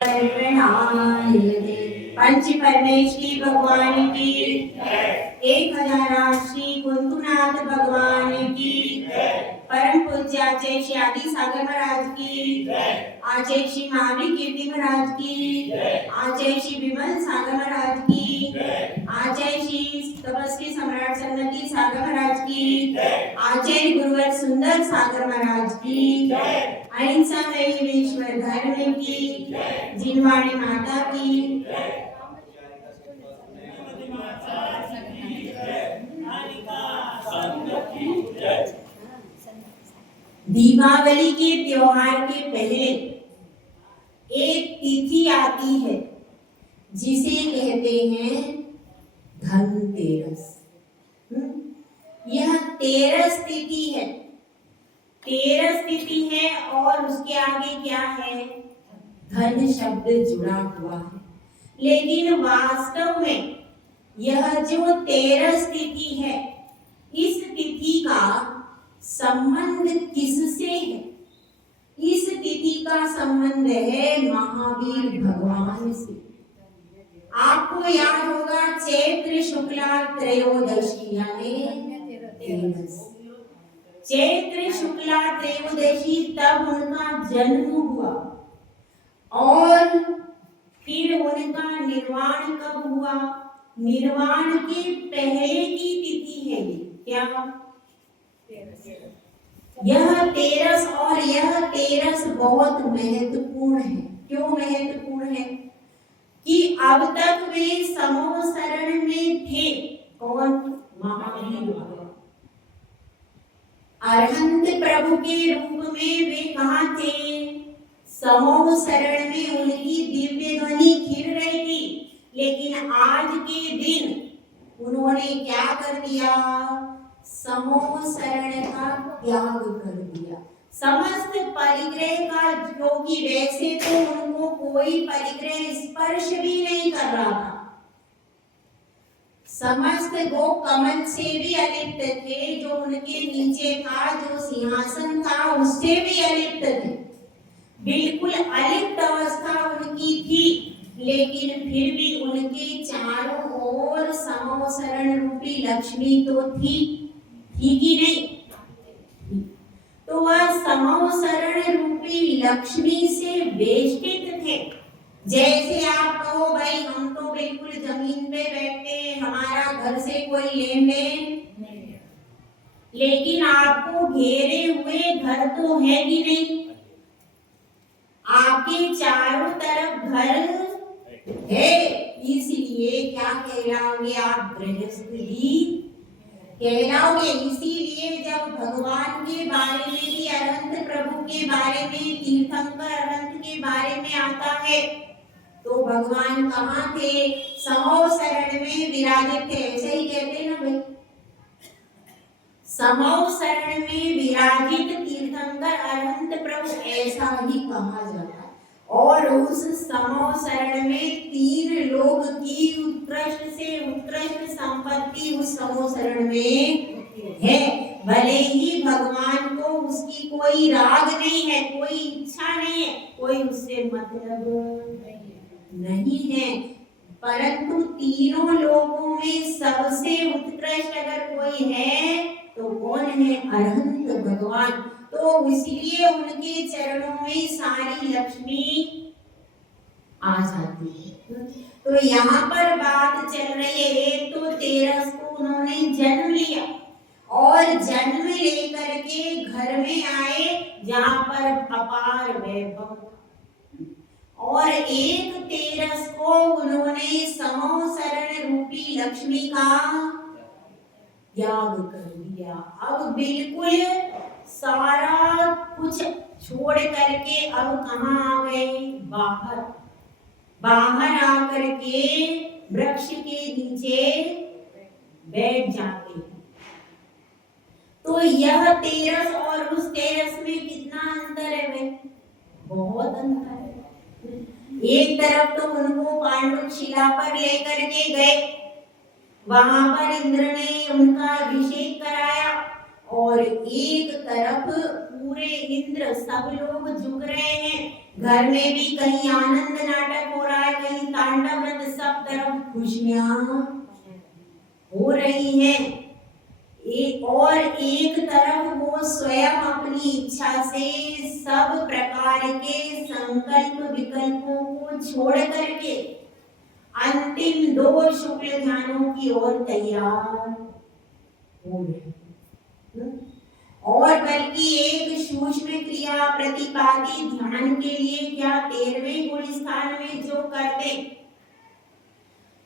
पंच परमेश्वरी भगवान की 1000 श्री कुंतुनाथ भगवान की परम पूज्य आचार्य श्री आदि सागर महाराज की आचार्य श्री महावीर कीर्ति महाराज की आचार्य श्री विमल सागर महाराज की आचार्य श्री तपस्वी सम्राट सन्नति सागर महाराज की आचार्य गुरुवर सुंदर सागर महाराज की अहिंसा में ईश्वर धर्म की जिनवाणी माता की दीपावली के त्योहार के पहले एक तिथि आती है जिसे कहते हैं धनतेरस। यह तेरस तिथि है, तेरस तिथि है और उसके आगे क्या है, धन शब्द जुड़ा हुआ है। लेकिन वास्तव में यह जो तेरस तिथि है, इस तिथि का संबंध किससे है? इस तिथि का संबंध है महावीर भगवान से। आपको याद होगा चैत्र शुक्ला त्रयोदशी यानी तेरस, चैत्र शुक्ला त्रयोदशी तब उनका जन्म हुआ और फिर उनका निर्वाण कब हुआ? निर्वाण के पहले की तिथि है ये क्या? यह तेरस और यह तेरस बहुत महत्वपूर्ण है। क्यों महत्वपूर्ण है? कि अब तक वे समूह शरण में थे। कौन? महावीर अरहंत प्रभु के रूप में वे कहाँ थे? समूह शरण में उनकी दिव्य ध्वनि खिल रही थी। लेकिन आज के दिन उन्होंने क्या कर दिया? समूह शरण का त्याग कर दिया। समस्त परिग्रह का, जो कि वैसे तो उनको कोई परिग्रह स्पर्श भी नहीं कर रहा था, समस्त गो कमल से भी अलिप्त थे, जो उनके नीचे था, जो सिंहासन था उससे भी अलिप्त थे, बिल्कुल अलिप्त अवस्था उनकी थी। लेकिन फिर भी उनके चारों ओर समूह शरण रूपी लक्ष्मी तो थी कि नहीं? तो वह समूह शरण रूपी लक्ष्मी से वेष्टित थे। जैसे आप कहो भाई हम तो बिल्कुल जमीन पे बैठते हैं, हमारा घर से कोई लेन देन नहीं, लेकिन आपको घेरे हुए घर तो है कि नहीं? आपके चारों तरफ घर है, इसलिए क्या कहलाओगे आप? गृहस्थी कहलाओगे। इसीलिए जब भगवान के बारे में भी, अनंत प्रभु के बारे में, तीर्थंकर अनंत के बारे में आता है तो भगवान कहाँ थे? समूह शरण में विराजित थे। ऐसे ही कहते हैं ना भाई, समूह शरण में विराजित तीर्थंकर अनंत प्रभु, ऐसा ही कहा जाता है। और उस समूह शरण में 3 लोग की उत्कृष्ट से उत्कृष्ट संपत्ति उस समूह शरण में है। भले ही भगवान को उसकी कोई राग नहीं है, कोई इच्छा नहीं है, कोई उससे मतलब नहीं है, परंतु तीनों लोगों में सबसे उत्कृष्ट अगर कोई है तो कौन है? अनंत भगवान। तो इसलिए उनके चरणों में सारी लक्ष्मी आ जाती है। तो यहाँ पर बात चल रही है, एक तो तेरस को उन्होंने जन्म लिया और जन्म लेकर के घर में आए जहाँ पर अपार वैभव, और एक तेरस को उन्होंने समूह शरण रूपी लक्ष्मी का त्याग कर दिया। अब बिल्कुल सारा कुछ छोड़ करके अब कहाँ आ गए? बाहर। बाहर आकर के वृक्ष के नीचे बैठ जाते हैं। तो यह तेरस और उस तेरस में कितना अंतर है भाई? बहुत अंतर है। एक तरफ तो उनको पांडुक शिला पर लेकर के गए, वहां पर इंद्र ने उनका अभिषेक कराया, और एक तरफ सूर्य इंद्र सब लोग झुक रहे हैं। घर में भी कहीं आनंद नाटक हो रहा है, कहीं तांडव नृत्य, सब तरफ खुशियां हो रही हैं। और एक तरफ वो स्वयं अपनी इच्छा से सब प्रकार के संकल्प विकल्पों को छोड़ करके अंतिम 2 शुक्ल ध्यानों की ओर तैयार हो गए। और बल्कि एक सूक्ष्म क्रिया प्रतिपादी ध्यान के लिए क्या 13वें गुण स्थान में जो करते,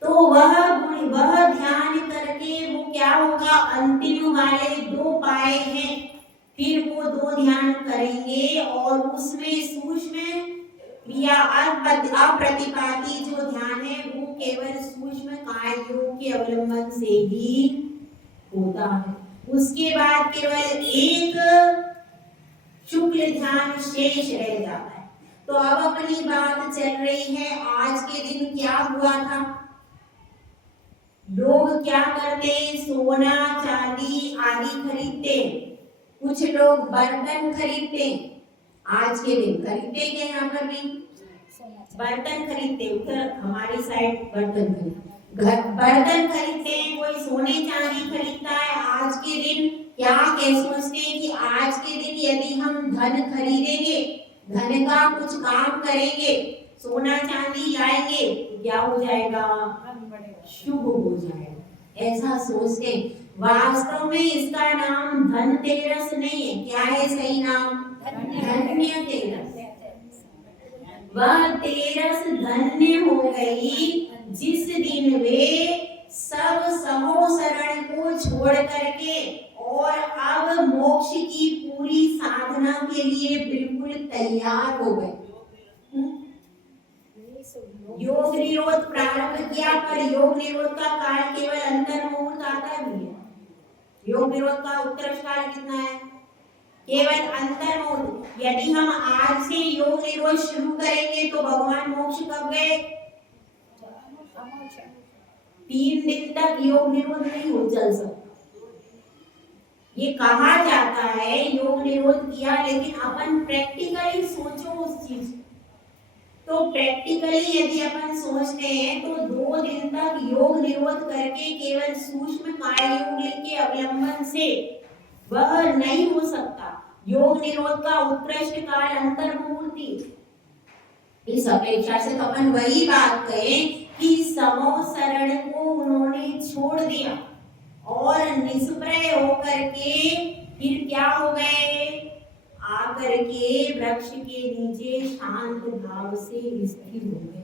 तो वह ध्यान करके वो क्या होगा, अंतिम वाले 2 पाए हैं, फिर वो 2 ध्यान करेंगे और उसमें सूक्ष्म क्रिया अप्रतिपादी जो ध्यान है वो केवल सूक्ष्म काय योग के अवलंबन से ही होता है। उसके बाद केवल एक शुक्ल ध्यान शेष रह जाता है। तो अब अपनी बात चल रही है, आज के दिन क्या हुआ था। लोग क्या करते, सोना चांदी आदि खरीदते, कुछ लोग बर्तन खरीदते, आज के दिन खरीदते क्या, यहाँ पर भी बर्तन खरीदते, उधर हमारी साइड बर्तन खरीदते हैं, कोई सोने चांदी खरीदता है। आज के दिन क्या सोचते हैं कि आज के दिन यदि हम धन खरीदेंगे, धन का कुछ काम करेंगे, सोना चांदी लाएंगे, क्या हो जाएगा, शुभ हो जाएगा, ऐसा सोचते। वास्तव में इसका नाम धनतेरस नहीं है, क्या है सही नाम, धन्यतेरस। वह तेरस धन्य हो गई जिस दिन वे सब समोसरण को छोड़ करके और अब मोक्ष की पूरी साधना के लिए बिल्कुल तैयार हो गए। योग निरोध प्रारंभ किया, पर योग निरोध का काल केवल अंतर मुहूर्त आता भी है। योग निरोध का उत्कृष्ट काल कितना है, केवल अंतर मुहूर्त। यदि हम आज से योग निरोध शुरू करेंगे तो भगवान मोक्ष कब गए, 3 दिन तक योग निरोध नहीं हो चल सकता। ये कहा जाता है योग निरोध किया, लेकिन अपन प्रैक्टिकली सोचो उस चीज। तो प्रैक्टिकली यदि अपन सोचते हैं तो 2 दिन तक योग निरोध करके केवल सूक्ष्म काय योग के अवलंबन से वह नहीं हो सकता। योग निरोध का उत्कृष्ट काल अंतर मुहूर्ती। इस अपेक्षा से तो अपन वही बात कहें कि समोसरण को उन्होंने छोड़ दिया और निष्प्रय होकर के फिर क्या हो गए, आकर के वृक्ष के नीचे शांत भाव से स्थिर हो गए।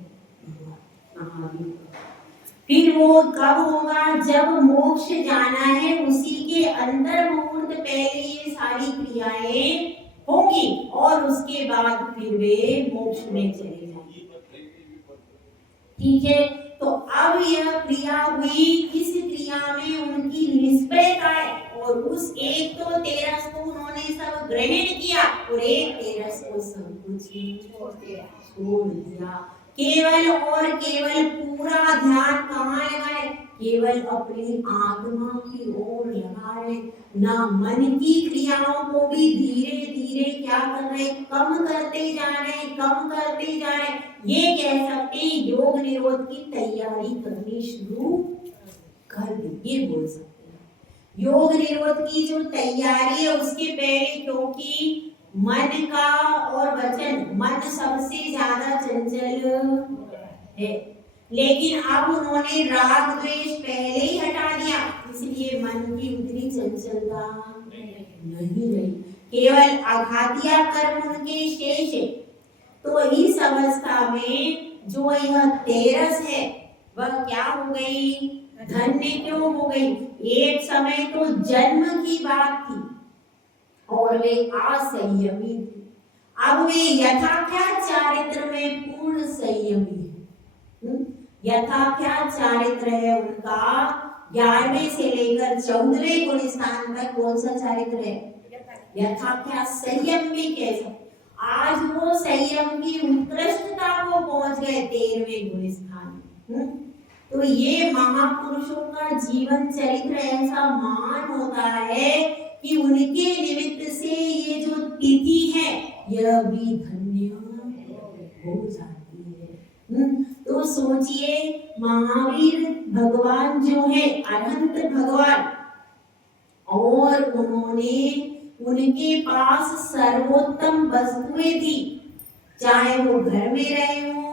फिर वो कब होगा, जब मोक्ष जाना है उसी के अंतर मुहूर्त पहले ये सारी क्रियाएं होंगी और उसके बाद फिर वे मोक्ष में चले जाएंगे। ठीक है, तो अब यह क्रिया हुई, इस क्रिया में उनकी निष्प्रयता है और उस एक तो तेरस को उन्होंने सब ग्रहण किया और एक तेरस को सब कुछ छोड़ दिया। केवल और केवल पूरा ध्यान कहाँ लगाए, केवल अपनी आत्मा की ओर लगा रहे, ना मन की क्रियाओं को भी धीरे धीरे क्या कर रहे, कम करते जा रहे। ये कह सकते योग निरोध की तैयारी करनी शुरू कर दी, ये बोल सकते हैं। योग निरोध की जो तैयारी है उसके पहले, क्योंकि मन का और वचन, मन सबसे ज्यादा चंचल है, लेकिन अब उन्होंने राग द्वेष पहले ही हटा दिया, इसलिए मन की उतनी चंचलता नहीं रही, केवल आघातिया कर्म उनके शेष है। तो इस अवस्था में जो यह तेरस है वह क्या हो गई, धन्य क्यों हो गई। एक समय तो जन्म की बात थी और वे असंयमी थे, अब वे यथाख्यात चारित्र में पूर्ण संयमी है। यथाख्यात चारित्र है उनका 11वें से लेकर 14वें गुण स्थान तक कौन सा चारित्र है, यथाख्यात संयम भी कह सकते। आज वो संयम की उत्कृष्टता को पहुंच गए 13वें गुण स्थान में। तो ये महापुरुषों का जीवन चरित्र ऐसा महान होता है कि उनके निमित्त से ये जो तिथि है यह भी धन्य हो जाती है। तो सोचिए महावीर भगवान जो है अनंत भगवान, और उन्होंने उनके पास सर्वोत्तम वस्तुएं थी, चाहे वो घर में रहे हो,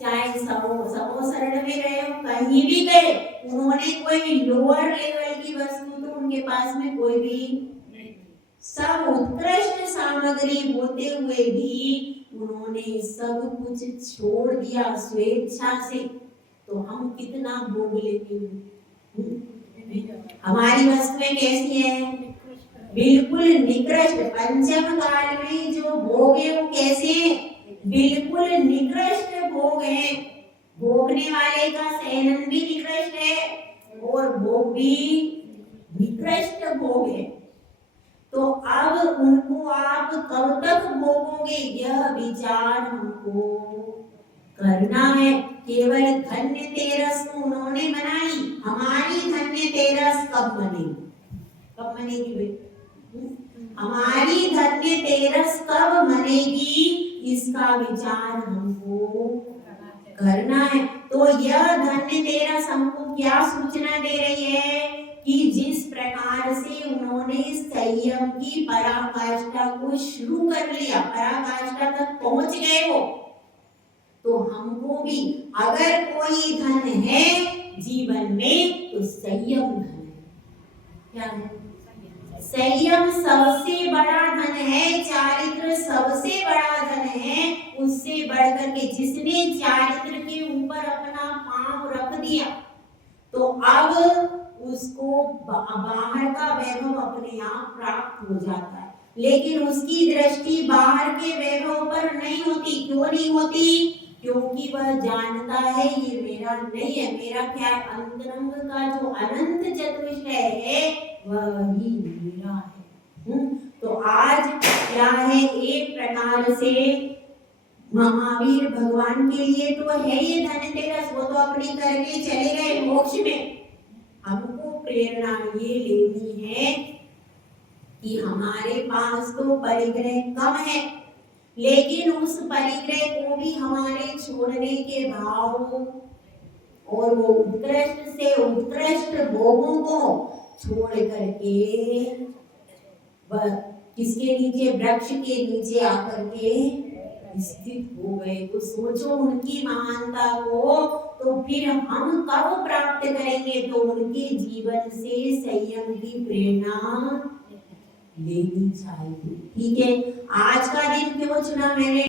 चाहे समो शरण में रहे हो, कहीं भी गए उन्होंने कोई लोअर लेवल की वस्तु तो उनके पास में कोई भी, सब उत्कृष्ट सामग्री होते हुए भी उन्होंने सब कुछ छोड़ दिया स्वेच्छा से। तो हम कितना भोग लेते हैं? हमारी वस्तुएं कैसी हैं? बिल्कुल निकृष्ट। पंचम काल में जो भोग है वो कैसे? बिल्कुल निकृष्ट भोग है। भोगने वाले का शयन भी निकृष्ट है और भोग भी निकृष्ट भोग है। तो अब उनको आप कब तक भोगोगे, यह विचार हमको करना है। केवल धन्य तेरस को उन्होंने मनाई, हमारी धन्य तेरस कब बनेगी? कब बनेगी भाई? हमारी धन्य तेरस कब बनेगी, इसका विचार हमको करना है। तो यह धन्य तेरस हमको क्या सूचना दे रही है कि जिस प्रकार से उन्होंने संयम की पराकाष्ठा को शुरू कर लिया, पराकाष्ठा तक पहुंच गए हो, तो हमको भी अगर कोई धन है जीवन में तो संयम धन है। क्या है? संयम सबसे बड़ा धन है, चारित्र सबसे बड़ा धन है। उससे बढ़कर के जिसने चारित्र के ऊपर अपना पांव रख दिया तो अब उसको बाहर का वैभव अपने आप प्राप्त हो जाता है, लेकिन उसकी दृष्टि बाहर के वैभव पर नहीं होती। क्यों नहीं होती? क्योंकि वह जानता है ये मेरा नहीं है, मेरा क्या है, अंतरंग का जो अनंत चतुष्टय है वह ही मेरा है। तो आज क्या है, एक प्रकार से महावीर भगवान के लिए तो है ये धनतेरस, वो तो अपनी करके चले गए मोक्ष में। हमको प्रेरणा ये लेनी है कि हमारे पास तो परिग्रह कम है, लेकिन उस परिग्रह को भी हमारे छोड़ने के भाव और वो उत्कृष्ट से उत्कृष्ट भोगों को छोड़ करके किसके नीचे, वृक्ष के नीचे आकर के स्थित हो गए। तो सोचो उनकी महानता को, तो फिर हम कब प्राप्त करेंगे? तो उनके जीवन से संयम की प्रेरणा लेनी चाहिए। ठीक है, आज का दिन क्यों चुना मैंने?